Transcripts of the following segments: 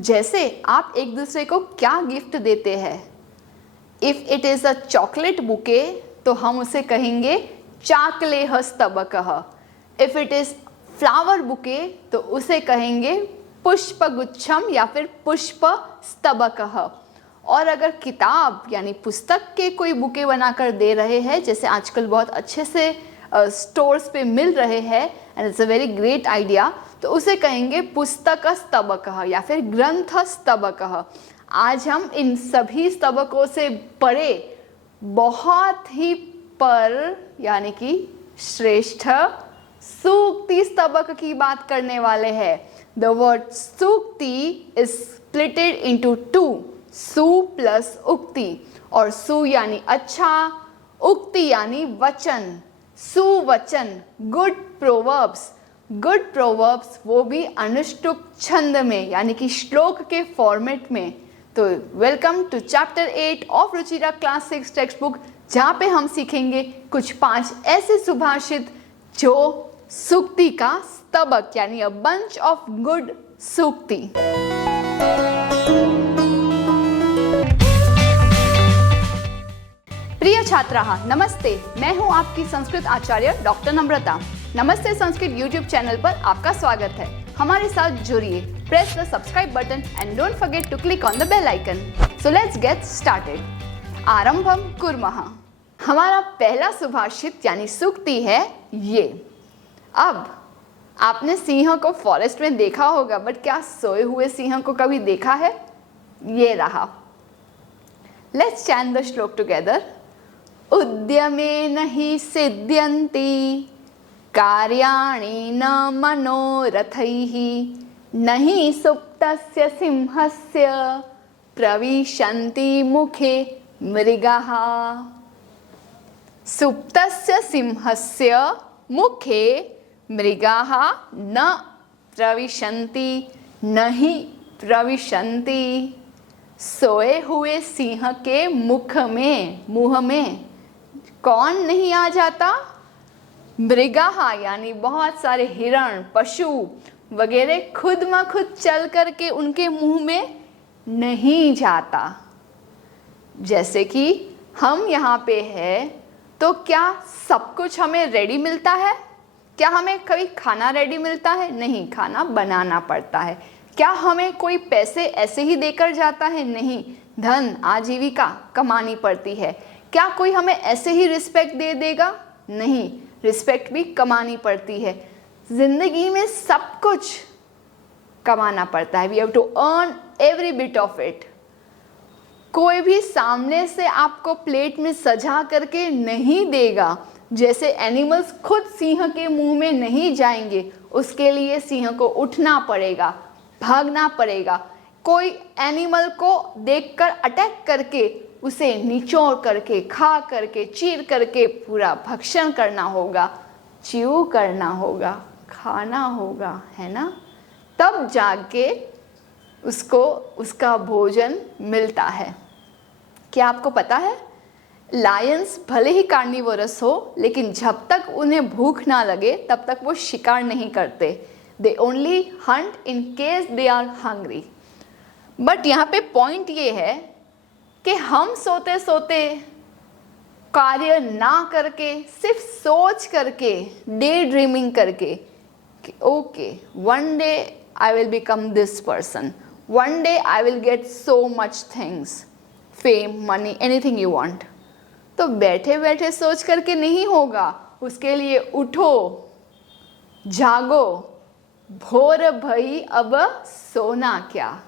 जैसे आप एक दूसरे को क्या गिफ्ट देते हैं। If it is a chocolate bouquet तो हम उसे कहेंगे चाकलेह स्तबकः। If it is flower bouquet तो उसे कहेंगे पुष्पगुच्छम या फिर पुष्प स्तबकः। और अगर किताब यानी पुस्तक के कोई बुके बनाकर दे रहे हैं, जैसे आजकल बहुत अच्छे से स्टोर्स पे मिल रहे हैं and it's a very great idea, तो उसे कहेंगे पुस्तक स्तबकः या फिर ग्रंथ स्तबकः। आज हम इन सभी स्तबकों से परे बहुत ही पर यानी कि श्रेष्ठ सूक्ति स्तबक की बात करने वाले हैं। द वर्ड सूक्ति इज स्प्लिटेड इनटू टू, सु प्लस उक्ति। और सु यानी अच्छा, उक्ति यानी वचन, सुवचन, गुड प्रोवर्ब्स। गुड प्रोवर्ब्स वो भी अनुष्टुप छंद में यानी कि श्लोक के फॉर्मेट में। तो welcome to chapter 8 of Ruchira class 6 text book, जहाँ पे हम सीखेंगे कुछ 5 ऐसे सुभाषित जो सूक्ति का स्तबक यानी अ बंच ऑफ गुड सूक्ति। प्रिय छात्राः, नमस्ते। मैं हूं आपकी संस्कृत आचार्य डॉक्टर नम्रता। नमस्ते संस्कृत यूट्यूब चैनल पर आपका स्वागत है। हमारे साथ जुड़िए। Press the subscribe button and don't forget to click on the bell icon. So let's get started. आरंभम कुर्मः। हमारा पहला सुभाषित यानी सूक्ति है ये। अब आपने सिंह को फॉरेस्ट में देखा होगा, बट क्या सोए हुए सिंह को कभी देखा है? ये रहा। लेट्स चैंट द श्लोक टुगेदर। उद्यमेन हि सिद्ध्यन्ति कार्याणि न मनोरथैः, न हि सुप्तस्य सिंहस्य प्रविशन्ति मुखे मृगाः। सुप्तस्य सिंहस्य मुखे मृगाः न प्रविशन्ति, न हि प्रविशन्ति। सोए हुए सिंह के मुंह में कौन नहीं आ जाता? मृगाः यानी बहुत सारे हिरण, पशु वगैरह खुद म खुद चल करके उनके मुंह में नहीं जाता। जैसे कि हम यहाँ पे है तो क्या सब कुछ हमें रेडी मिलता है? क्या हमें कभी खाना रेडी मिलता है? नहीं, खाना बनाना पड़ता है। क्या हमें कोई पैसे ऐसे ही देकर जाता है? नहीं, धन आजीविका कमानी पड़ती है। क्या कोई हमें ऐसे ही रिस्पेक्ट दे देगा? नहीं, रिस्पेक्ट भी कमानी पड़ती है। जिंदगी में सब कुछ कमाना पड़ता है। We have to earn every bit of it. कोई भी सामने से आपको प्लेट में सजा करके नहीं देगा। जैसे एनिमल्स खुद सिंह के मुंह में नहीं जाएंगे, उसके लिए सिंह को उठना पड़ेगा, भागना पड़ेगा। कोई एनिमल को देखकर अटैक करके उसे निचोड़ करके, खा करके, चीर करके पूरा भक्षण करना होगा, च्यू करना होगा, खाना होगा, है ना? तब जाके उसको उसका भोजन मिलता है। क्या आपको पता है, लायंस भले ही कार्निवोरस हो, लेकिन जब तक उन्हें भूख ना लगे तब तक वो शिकार नहीं करते। They only hunt in case they are hungry. But यहाँ पे पॉइंट ये है कि हम सोते सोते कार्य ना करके, सिर्फ सोच करके, डे ड्रीमिंग करके कि okay one day I will become this person, one day I will get so much things, fame, money, anything you want. तो बैठे बैठे सोच करके नहीं होगा, उसके लिए उठो, जागो, भोर भई अब सोना क्या।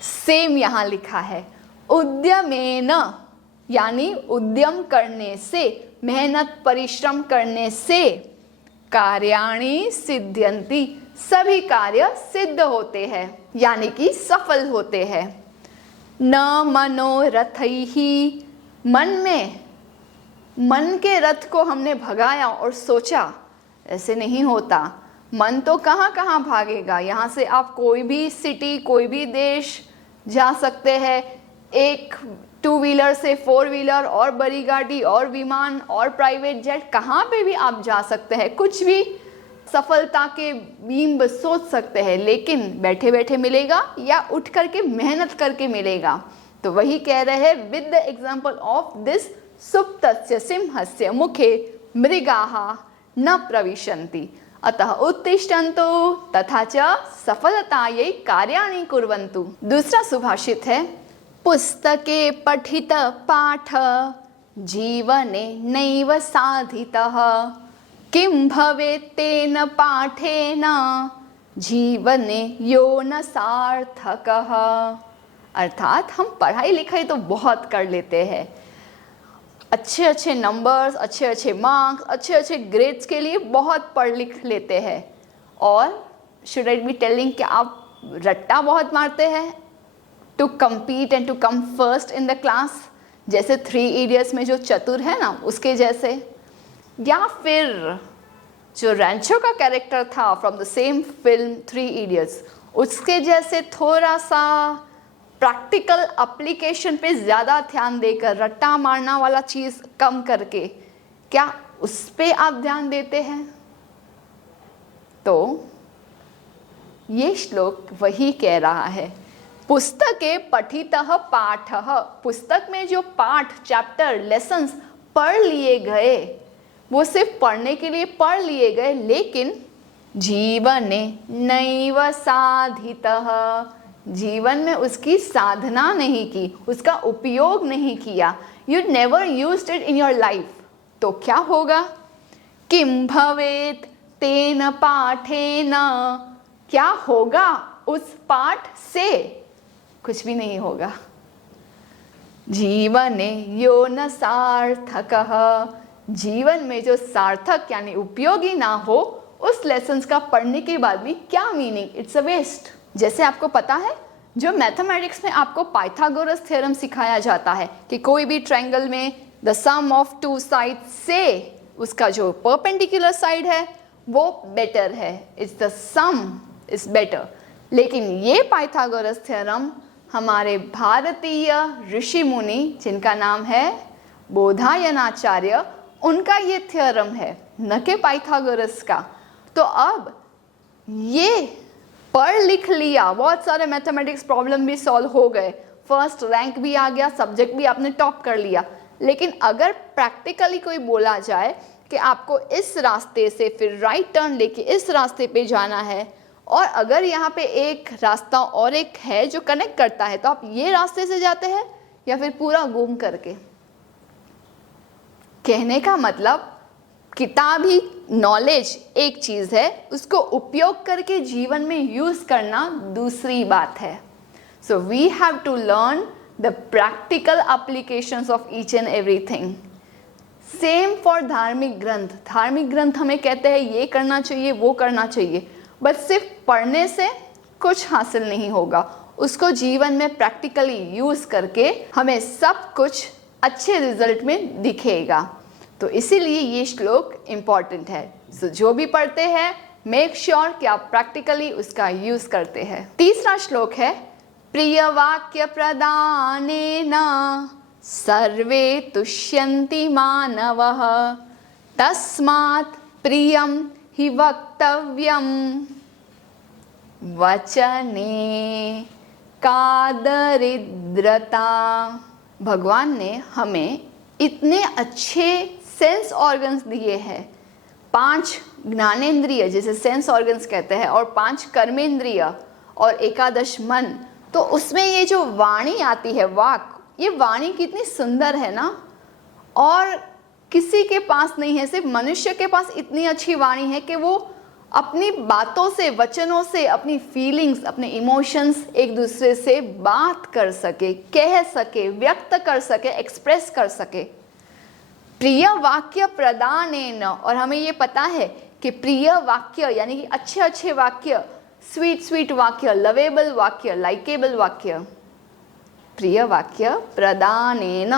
सेम यहाँ लिखा है, उद्यमेन यानी उद्यम करने से, मेहनत परिश्रम करने से, कार्याणि सिद्ध्यन्ति सभी कार्य सिद्ध होते हैं यानी कि सफल होते हैं। न मनोरथैहि, मन के रथ को हमने भगाया और सोचा, ऐसे नहीं होता। मन तो कहाँ कहाँ भागेगा। यहाँ से आप कोई भी सिटी, कोई भी देश जा सकते हैं। एक 2 व्हीलर से 4 व्हीलर और बड़ी गाड़ी और विमान और प्राइवेट जेट, कहाँ पे भी आप जा सकते हैं। कुछ भी सफलता के बिंब सोच सकते हैं, लेकिन बैठे बैठे मिलेगा या उठ करके मेहनत करके मिलेगा। तो वही कह रहे हैं, with the example of this सुप्तस्य सिंहस्य मुखे मृगाः न प्रविशन्ति अतः उत्तिष्ठन्तु तथा च सफलतायै कार्याणि कुर्वन्तु। दूसरा सुभाषित है, पुस्तके पठित पाठ जीवने नैव साधितः किं भवेत् तेन पाठेन जीवने यो न सार्थकः। अर्थात हम पढ़ाई लिखाई तो बहुत कर लेते हैं, अच्छे अच्छे नंबर्स, अच्छे अच्छे मार्क्स, अच्छे अच्छे ग्रेड्स के लिए बहुत पढ़ लिख लेते हैं, और शुड आई बी टेलिंग कि आप रट्टा बहुत मारते हैं to compete and to come first in the class, जैसे 3 इडियट्स में जो चतुर है ना उसके जैसे, या फिर जो रैंचो का कैरेक्टर था from the same film 3 idiots उसके जैसे थोड़ा सा प्रैक्टिकल एप्लीकेशन पे ज़्यादा ध्यान देकर रट्टा मारना वाला चीज़ कम करके, क्या उस पे आप ध्यान देते हैं? तो ये श्लोक वही कह रहा है, पुस्तके पठितः पाठः, पुस्तक में जो पाठ, चैप्टर, लेसन्स पढ़ लिए गए वो सिर्फ पढ़ने के लिए पढ़ लिए गए, लेकिन जीवने नैव साधितः, जीवन में उसकी साधना नहीं की, उसका उपयोग नहीं किया, you never used it in your life. तो क्या होगा? किम भवेत् तेन पाठेन, क्या होगा उस पाठ से? कुछ भी नहीं होगा। जीवने यो न सार्थकः, जीवन में जो सार्थक यानी उपयोगी ना हो, उस लेसन्स का पढ़ने के बाद भी क्या मीनिंग, इट्स अ वेस्ट। जैसे आपको पता है, जो मैथमेटिक्स में आपको पाइथागोरस थ्योरम सिखाया जाता है कि कोई भी ट्रायंगल में द सम ऑफ 2 साइड्स से उसका जो परपेंडिकुलर साइड है वो बेटर है, it's the some is better. लेकिन ये पाइथागोरस थ्योरम हमारे भारतीय ऋषि मुनि, जिनका नाम है बोधायनाचार्य, उनका ये थ्योरम है, न कि पाइथागोरस का। तो अब ये पढ़ लिख लिया, बहुत सारे मैथमेटिक्स प्रॉब्लम भी सॉल्व हो गए, फर्स्ट रैंक भी आ गया, सब्जेक्ट भी आपने टॉप कर लिया, लेकिन अगर प्रैक्टिकली कोई बोला जाए कि आपको इस रास्ते से फिर राइट टर्न लेके इस रास्ते पे जाना है, और अगर यहाँ पे एक रास्ता और एक है जो कनेक्ट करता है, तो आप ये रास्ते से जाते हैं या फिर पूरा घूम करके? कहने का मतलब किताबी नॉलेज एक चीज़ है, उसको उपयोग करके जीवन में यूज़ करना दूसरी बात है। So we have to learn the practical applications of each and everything. Same for धार्मिक ग्रंथ। धार्मिक ग्रंथ हमें कहते हैं ये करना चाहिए, वो करना चाहिए, बट सिर्फ पढ़ने से कुछ हासिल नहीं होगा, उसको जीवन में प्रैक्टिकली यूज़ करके हमें सब कुछ अच्छे रिजल्ट में दिखेगा। तो इसीलिए ये श्लोक इम्पॉर्टेंट है। सो जो भी पढ़ते हैं मेक श्योर कि आप प्रैक्टिकली उसका यूज करते हैं। तीसरा श्लोक है, प्रिय वाक्य प्रदानेन सर्वे तुष्यन्ति मानवः तस्मात् प्रियं हि वक्तव्यं वचने का दरिद्रता। भगवान ने हमें इतने अच्छे सेंस ऑर्गन्स दिए हैं, 5 ज्ञानेंद्रिय जिसे सेंस ऑर्गन्स कहते हैं, और 5 कर्मेंद्रिय और 11 मन। तो उसमें ये जो वाणी आती है, वाक, ये वाणी कितनी सुंदर है ना, और किसी के पास नहीं है, सिर्फ मनुष्य के पास इतनी अच्छी वाणी है कि वो अपनी बातों से, वचनों से अपनी फीलिंग्स, अपने इमोशंस एक दूसरे से बात कर सके, कह सके, व्यक्त कर सके, एक्सप्रेस कर सके। प्रिय वाक्य प्रदानेन, और हमें ये पता है कि प्रिय वाक्य यानी कि अच्छे अच्छे वाक्य, स्वीट स्वीट वाक्य, लवेबल वाक्य, लाइकेबल वाक्य, प्रिय वाक्य प्रदानेन,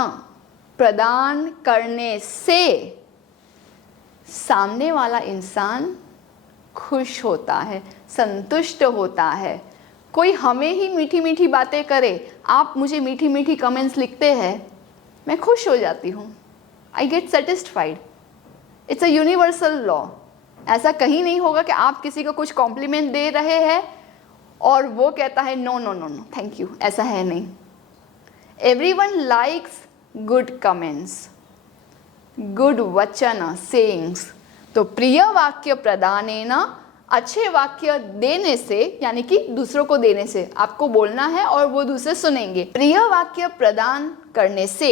प्रदान करने से सामने वाला इंसान खुश होता है, संतुष्ट होता है। कोई हमें ही मीठी मीठी बातें करे, आप मुझे मीठी मीठी कमेंट्स लिखते हैं, मैं खुश हो जाती हूँ, I get satisfied. It's a universal law. ऐसा कहीं नहीं होगा कि आप किसी को कुछ कॉम्प्लीमेंट दे रहे हैं और वो कहता है no no no no thank you, ऐसा है नहीं। Everyone likes good comments, good वचन सेइंग्स। तो प्रिय वाक्य प्रदानेन, अच्छे वाक्य देने से, यानी कि दूसरों को देने से, आपको बोलना है और वो दूसरे सुनेंगे। प्रिय वाक्य प्रदान करने से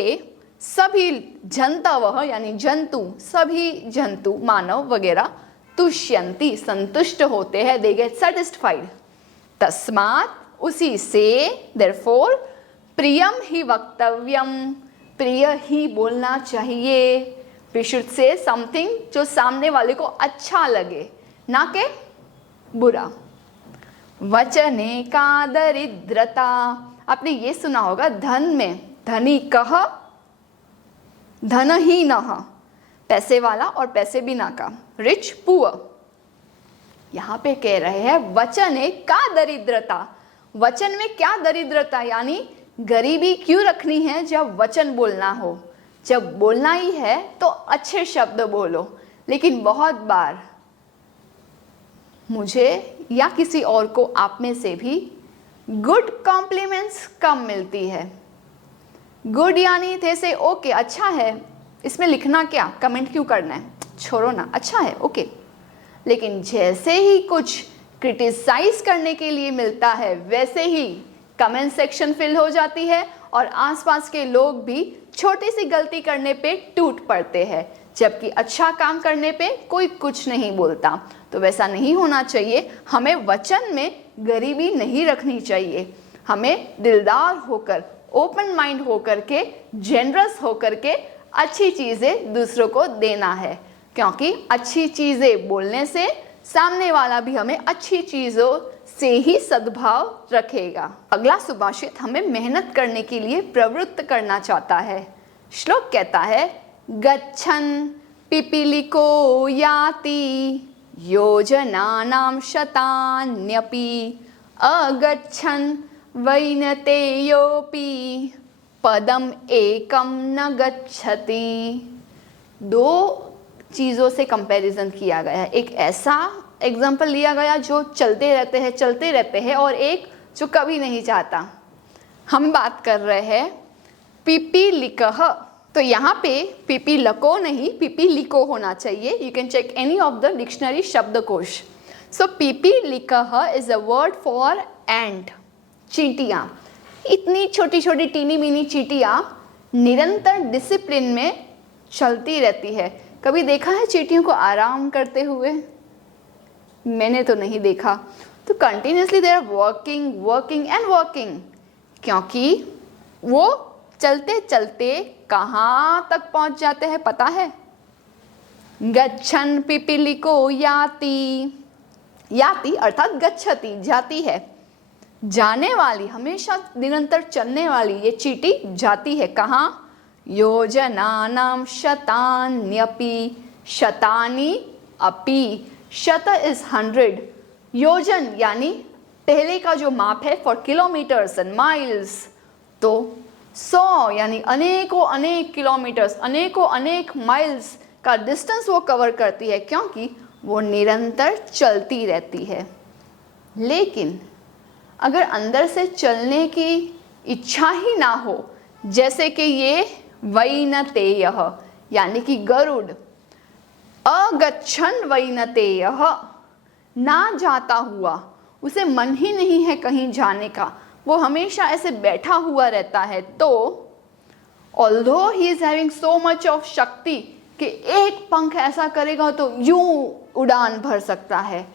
सभी जंतवः यानी जंतु, सभी जंतु मानव वगैरह तुष्यन्ति संतुष्ट होते हैं, दे गेट सेटिस्फाइड। तस्मात् उसी से, देयरफॉर प्रियम ही वक्तव्यम, प्रिय ही बोलना चाहिए। वी शुड से समथिंग जो सामने वाले को अच्छा लगे, ना के बुरा। वचने का दरिद्रता, आपने ये सुना होगा धन में धनी कह धनहीनः, पैसे वाला और पैसे बिना का, रिच पुअर। यहाँ पे कह रहे हैं वचने का दरिद्रता, वचन में क्या दरिद्रता, यानी गरीबी क्यों रखनी है जब वचन बोलना हो। जब बोलना ही है तो अच्छे शब्द बोलो, लेकिन बहुत बार मुझे या किसी और को आप में से भी गुड कॉम्प्लीमेंट्स कम मिलती है। गुड यानी थे से ओके, अच्छा है, इसमें लिखना क्या, कमेंट क्यों करना है, छोड़ो ना, अच्छा है ओके। लेकिन जैसे ही कुछ क्रिटिसाइज करने के लिए मिलता है, वैसे ही कमेंट सेक्शन फिल हो जाती है और आसपास के लोग भी छोटी सी गलती करने पे टूट पड़ते हैं, जबकि अच्छा काम करने पे कोई कुछ नहीं बोलता। तो वैसा नहीं होना चाहिए। हमें वचन में गरीबी नहीं रखनी चाहिए, हमें दिलदार होकर, ओपन माइंड होकर के, जेनरस होकर के अच्छी चीज़ें दूसरों को देना है, क्योंकि अच्छी चीज़ें बोलने से सामने वाला भी हमें अच्छी चीज़ों से ही सद्भाव रखेगा। अगला सुभाषित हमें मेहनत करने के लिए प्रवृत्त करना चाहता है। श्लोक कहता है गच्छन् पिपीलिको याति योजनानां शतान्यपि अगच्छन् वैनतेयोऽपि पदम एकम न गच्छति। दो चीज़ों से कंपैरिजन किया गया है। एक ऐसा एग्जाम्पल लिया गया जो चलते रहते हैं और एक जो कभी नहीं चाहता। हम बात कर रहे हैं पिपीलिकः, तो यहाँ पे पिपीलको नहीं पिपीलिको होना चाहिए। You can check any of the dictionary शब्दकोश। सो पिपीलिकः is a word for ant, चींटियाँ। इतनी छोटी छोटी टीनी मीनी चींटियाँ निरंतर डिसिप्लिन में चलती रहती है। कभी देखा है चींटियों को आराम करते हुए? मैंने तो नहीं देखा। तो continuously they are working working and working, क्योंकि वो चलते चलते कहाँ तक पहुँच जाते हैं पता है? गच्छन् पिपीलिको याति, याति अर्थात गच्छति, जाती है, जाने वाली, हमेशा निरंतर चलने वाली ये चींटी जाती है कहाँ? योजनानां शतान्यपि, शतानि अपि, शत इज 100, योजन यानी पहले का जो माप है फॉर किलोमीटर्स एंड माइल्स, तो 100 यानी अनेकों अनेक किलोमीटर्स, अनेकों अनेक माइल्स का डिस्टेंस वो कवर करती है, क्योंकि वो निरंतर चलती रहती है। लेकिन अगर अंदर से चलने की इच्छा ही ना हो, जैसे कि ये वैनतेयः यानी कि गरुड़, अगच्छन् वैनतेयः, ना जाता हुआ, उसे मन ही नहीं है कहीं जाने का, वो हमेशा ऐसे बैठा हुआ रहता है, तो although he is having so much of शक्ति कि एक पंख ऐसा करेगा तो यूं उड़ान भर सकता है,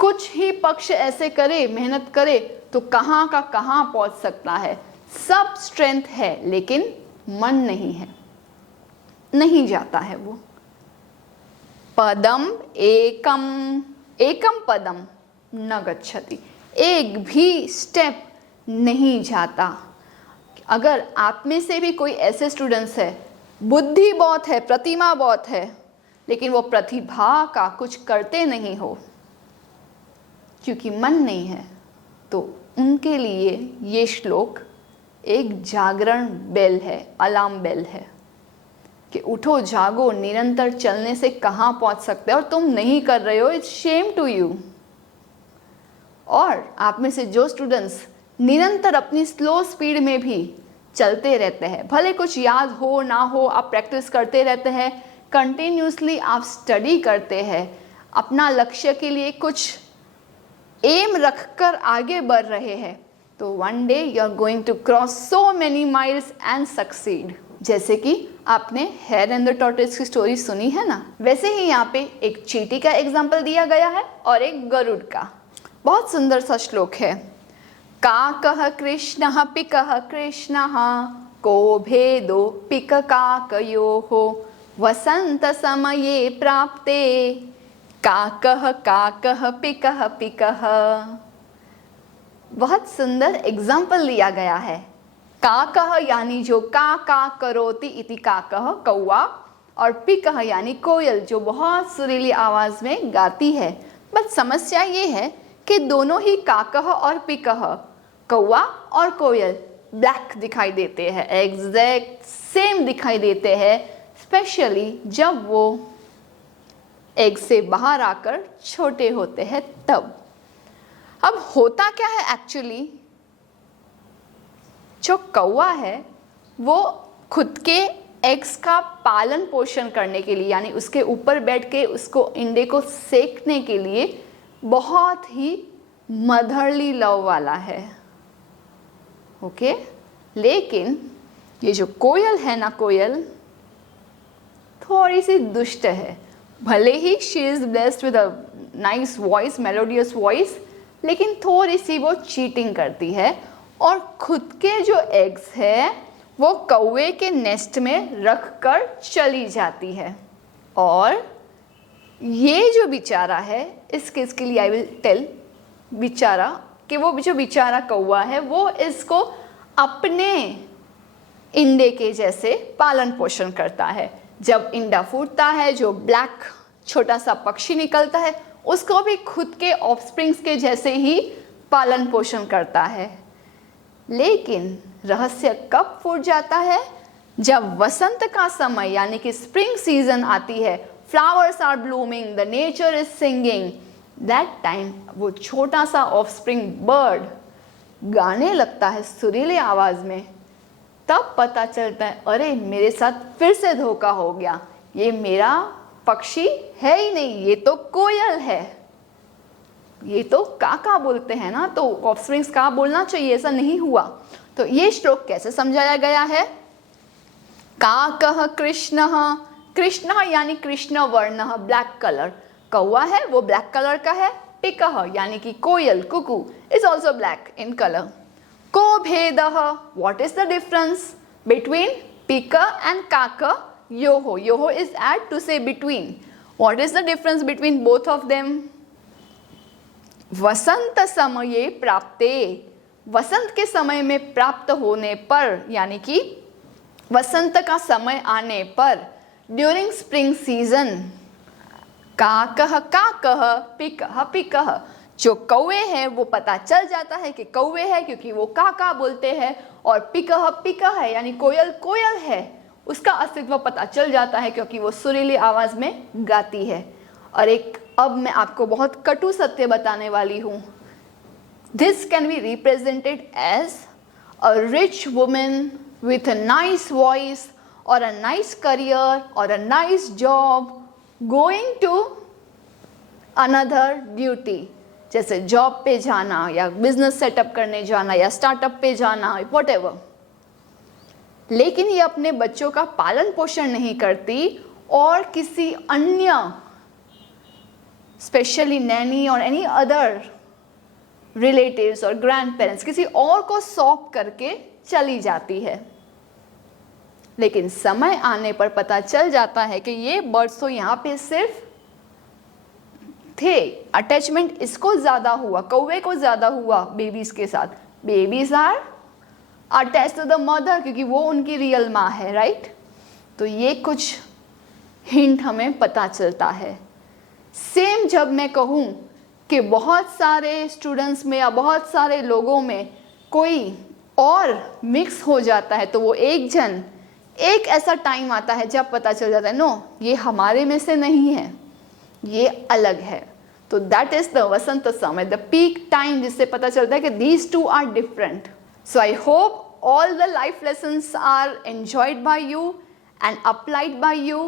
कुछ ही पक्ष ऐसे करे, मेहनत करे तो कहाँ का कहाँ पहुँच सकता है, सब स्ट्रेंथ है, लेकिन मन नहीं है, नहीं जाता है वो। पदम एकम, एकम पदम न गच्छति, एक भी स्टेप नहीं जाता। अगर आप में से भी कोई ऐसे स्टूडेंट्स है, बुद्धि बहुत है, प्रतिमा बहुत है, लेकिन वो प्रतिभा का कुछ करते नहीं हो क्योंकि मन नहीं है, तो उनके लिए ये श्लोक एक जागरण बेल है, अलार्म बेल है कि उठो जागो, निरंतर चलने से कहाँ पहुँच सकते हैं और तुम नहीं कर रहे हो, इट्स शेम टू यू। और आप में से जो स्टूडेंट्स निरंतर अपनी स्लो स्पीड में भी चलते रहते हैं, भले कुछ याद हो ना हो, आप प्रैक्टिस करते रहते हैं, कंटिन्यूसली आप स्टडी करते हैं, अपना लक्ष्य के लिए कुछ एम रखकर आगे बढ़ रहे हैं, तो one day you are going to cross so many miles and succeed. जैसे कि आपने हेयर एंड द टॉर्टोइस की स्टोरी सुनी है ना, वैसे ही यहाँ पे एक चींटी का एग्जाम्पल दिया गया है और एक गरुड़ का। बहुत सुंदर सा श्लोक है। काकः कृष्णः पिकः कृष्णः को भेदो पिक काकयोः वसंत समये प्राप्ते काकः काकः पिकः पिकः। बहुत सुंदर एग्जाम्पल दिया गया है। काकः यानी जो का करोति इति काकः कौवा, और पिकः यानी कोयल जो बहुत सुरीली आवाज में गाती है। बट समस्या ये है कि दोनों ही काकः और पिकः, कौवा और कोयल, ब्लैक दिखाई देते हैं, एग्जैक्ट सेम दिखाई देते हैं, स्पेशली जब वो एग से बाहर आकर छोटे होते हैं तब। अब होता क्या है एक्चुअली, जो कौवा है वो खुद के एग्स का पालन पोषण करने के लिए, यानी उसके ऊपर बैठ के उसको अंडे को सेकने के लिए बहुत ही मदरली लव वाला है। ओके, लेकिन ये जो कोयल है ना, कोयल थोड़ी सी दुष्ट है। भले ही she is blessed with a nice voice, melodious voice, लेकिन थोड़ी सी वो चीटिंग करती है और खुद के जो एग्स है वो कौवे के नेस्ट में रख कर चली जाती है। और ये जो बेचारा है, इस केस के लिए आई विल टेल बेचारा, कि वो जो बेचारा कौवा है वो इसको अपने इंडे के जैसे पालन पोषण करता है। जब इंडा फूटता है, जो ब्लैक छोटा सा पक्षी निकलता है, उसको भी खुद के ऑफस्प्रिंग्स के जैसे ही पालन पोषण करता है। लेकिन रहस्य कब फूट जाता है, जब वसंत का समय यानी कि स्प्रिंग सीजन आती है, flowers are blooming, the nature is singing, that time वो छोटा सा ऑफस्प्रिंग बर्ड गाने लगता है सुरीली आवाज में। तब पता चलता है, अरे मेरे साथ फिर से धोखा हो गया, ये मेरा पक्षी है ही नहीं, ये तो कोयल है। ये तो काका बोलते हैं ना, तो ऑफस्प्रिंग्स का बोलना चाहिए, ऐसा नहीं हुआ। तो ये श्लोक कैसे समझाया गया है? काकः कृष्णः, कृष्णः यानी कृष्ण वर्णः, ब्लैक कलर, कौवा है वो ब्लैक कलर का है। पिकः यानी कि कोयल, cuckoo, is also black in colour. को भेदः, what is the difference between पिक एंड काक? योहो, योहो is add to say between. What is the difference between both of them? वसंत समये प्राप्ते, वसंत के समय में प्राप्त होने पर, यानी कि वसंत का समय आने पर, ड्यूरिंग स्प्रिंग सीजन, काकः काकः पिकः पिकः, जो कौवे हैं वो पता चल जाता है कि कौवे है क्योंकि वो काका बोलते हैं, और पिकः पिकः है यानी कोयल कोयल है, उसका अस्तित्व पता चल जाता है क्योंकि वो सुरीली आवाज में गाती है। और एक अब मैं आपको बहुत कटु सत्य बताने वाली हूँ। This can be represented as a rich women with a nice voice और अ नाइस करियर और a nice job going to another duty, जैसे जॉब पे जाना या बिजनेस सेटअप करने जाना या स्टार्टअप पे जाना, व्हाटएवर। लेकिन ये अपने बच्चों का पालन पोषण नहीं करती और किसी अन्य, स्पेशली नैनी और एनी अदर रिलेटिव्स और ग्रैंड पेरेंट्स, किसी और को सौंप करके चली जाती है। लेकिन समय आने पर पता चल जाता है कि ये बर्ड्स तो यहाँ पे सिर्फ थे, अटैचमेंट इसको ज़्यादा हुआ, कौवे को ज़्यादा हुआ बेबीज के साथ। Babies are attach to the mother क्योंकि वो उनकी रियल माँ है, राइट? तो ये कुछ हिंट हमें पता चलता है। सेम जब मैं कहूँ कि बहुत सारे स्टूडेंट्स में या बहुत सारे लोगों में कोई और मिक्स हो जाता है, तो वो एक जन एक ऐसा टाइम आता है जब पता चल जाता है नो, ये हमारे में से नहीं है, ये अलग है। तो दैट इज द वसंत समय, द पीक टाइम, जिससे पता चलता है कि these two are different. So I hope all the life lessons are enjoyed by you and applied by you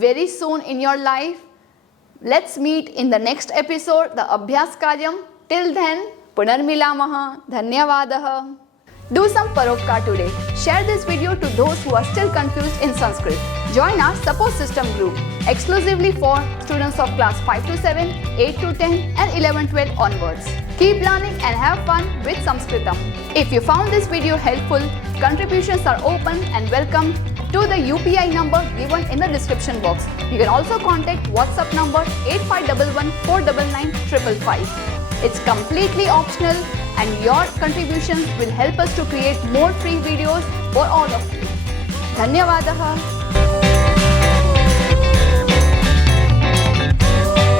very soon in your life. Let's meet in the next episode, the Abhyas Karyam. Till then, Punarmilamaha. Dhanyavadah. Do some paropkar today. Share this video to those who are still confused in Sanskrit. Join our support system group exclusively for students of class 5 to 7, 8 to 10 and 11-12 onwards. Keep learning and have fun with Sanskritam. If you found this video helpful, contributions are open and welcome to the UPI number given in the description box. You can also contact WhatsApp number 8511 499 555. It's completely optional and your contributions will help us to create more free videos for all of you. Dhanyavadah.